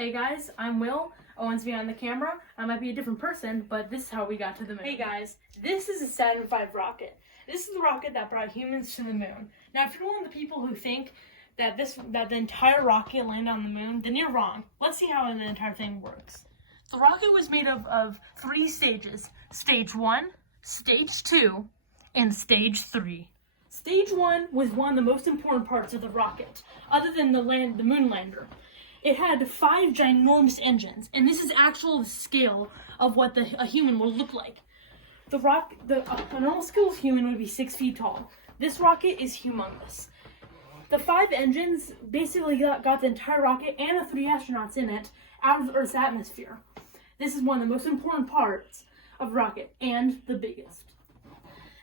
Hey guys, I'm Will. Owen's behind the camera. I might be a different person, but this is how we got to the moon. Hey guys, this is a Saturn V rocket. This is the rocket that brought humans to the moon. Now, if you're one of the people who think that the entire rocket landed on the moon, then you're wrong. Let's see how the entire thing works. The rocket was made of 3 stages: Stage 1, Stage 2, and Stage 3. Stage 1 was one of the most important parts of the rocket, other than the moon lander. It had 5 ginormous engines, and this is actual scale of what a human would look like. A normal scale human would be 6 feet tall. This rocket is humongous. The 5 engines basically got the entire rocket and the 3 astronauts in it out of the Earth's atmosphere. This is one of the most important parts of the rocket, and the biggest.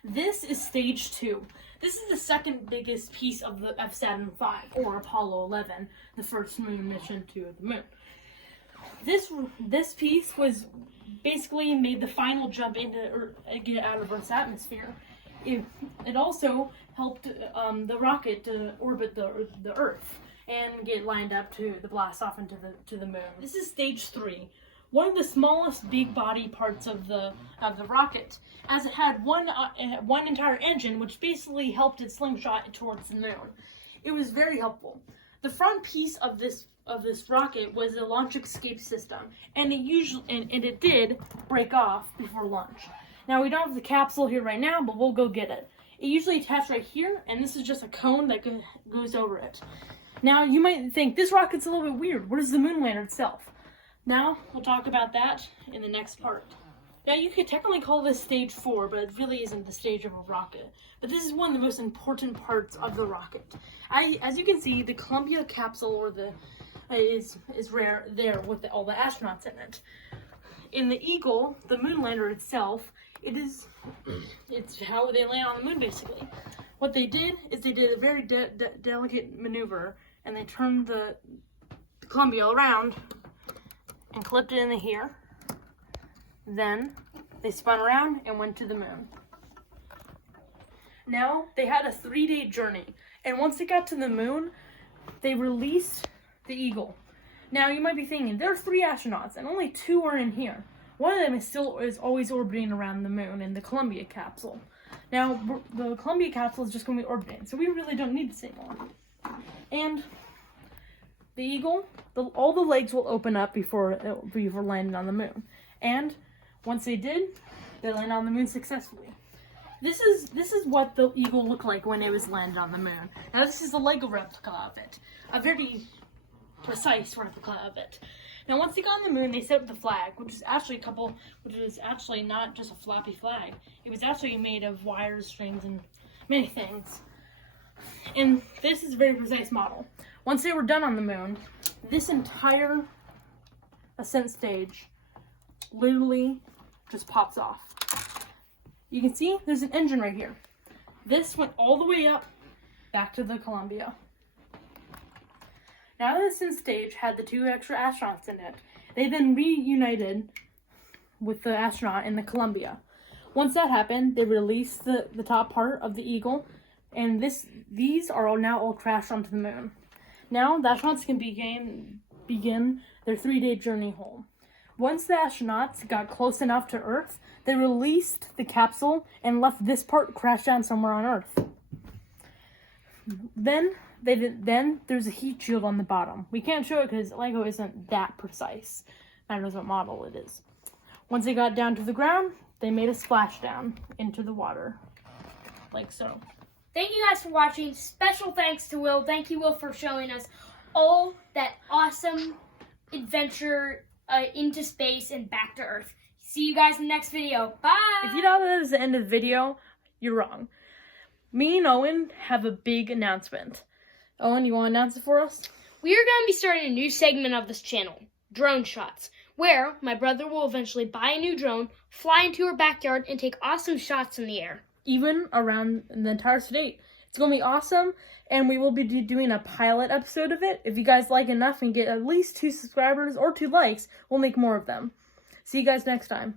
This is Stage 2. This is the second biggest piece of Saturn V, or Apollo 11, the first moon mission to the moon. This piece was basically made the final jump get out of Earth's atmosphere. It also helped the rocket to orbit the Earth and get lined up to the blast off into the moon. This is Stage 3. One of the smallest big body parts of the rocket, as it had one entire engine, which basically helped it slingshot towards the moon. It was very helpful. The front piece of this rocket was a launch escape system, and it did break off before launch. Now, we don't have the capsule here right now, but we'll go get it. It usually attaches right here, and this is just a cone that goes over it. Now, you might think this rocket's a little bit weird. What is the moon lander itself? Now, we'll talk about that in the next part. Now, you could technically call this Stage 4, but it really isn't the stage of a rocket. But this is one of the most important parts of the rocket. As you can see, the Columbia capsule is rare there with all the astronauts in it. In the Eagle, the moon lander itself, it's how they land on the moon, basically. What they did is they did a very delicate maneuver, and they turned the Columbia around and clipped it into here. Then they spun around and went to the moon. Now, they had a 3-day journey, and once they got to the moon, they released the Eagle. Now, you might be thinking, there are 3 astronauts, and only 2 are in here. One of them is always orbiting around the moon in the Columbia capsule. Now, the Columbia capsule is just going to be orbiting, so we really don't need this anymore. And the Eagle, all the legs will open up before landing on the moon. And once they did, they landed on the moon successfully. This is what the Eagle looked like when it was landed on the moon. Now, this is a Lego replica of it, a very precise replica of it. Now, once they got on the moon, they set up the flag, which is actually not just a floppy flag. It was actually made of wires, strings, and many things. And this is a very precise model. Once they were done on the moon, this entire ascent stage literally just pops off. You can see there's an engine right here. This went all the way up back to the Columbia. Now, the ascent stage had the 2 extra astronauts in it. They then reunited with the astronaut in the Columbia. Once that happened, they released the top part of the Eagle, and these are now all crashed onto the moon. Now, the astronauts can begin their 3-day journey home. Once the astronauts got close enough to Earth, they released the capsule and left this part crash down somewhere on Earth. Then there's a heat shield on the bottom. We can't show it because Lego isn't that precise. Matters what model it is. Once they got down to the ground, they made a splashdown into the water, like so. Thank you guys for watching. Special thanks to Will. Thank you, Will, for showing us all that awesome adventure into space and back to Earth. See you guys in the next video. Bye! If you thought that was the end of the video, you're wrong. Me and Owen have a big announcement. Owen, you want to announce it for us? We are going to be starting a new segment of this channel, Drone Shots, where my brother will eventually buy a new drone, fly into our backyard, and take awesome shots in the air. Even around the entire state. It's going to be awesome, and we will be doing a pilot episode of it. If you guys like enough and get at least 2 subscribers or 2 likes, we'll make more of them. See you guys next time.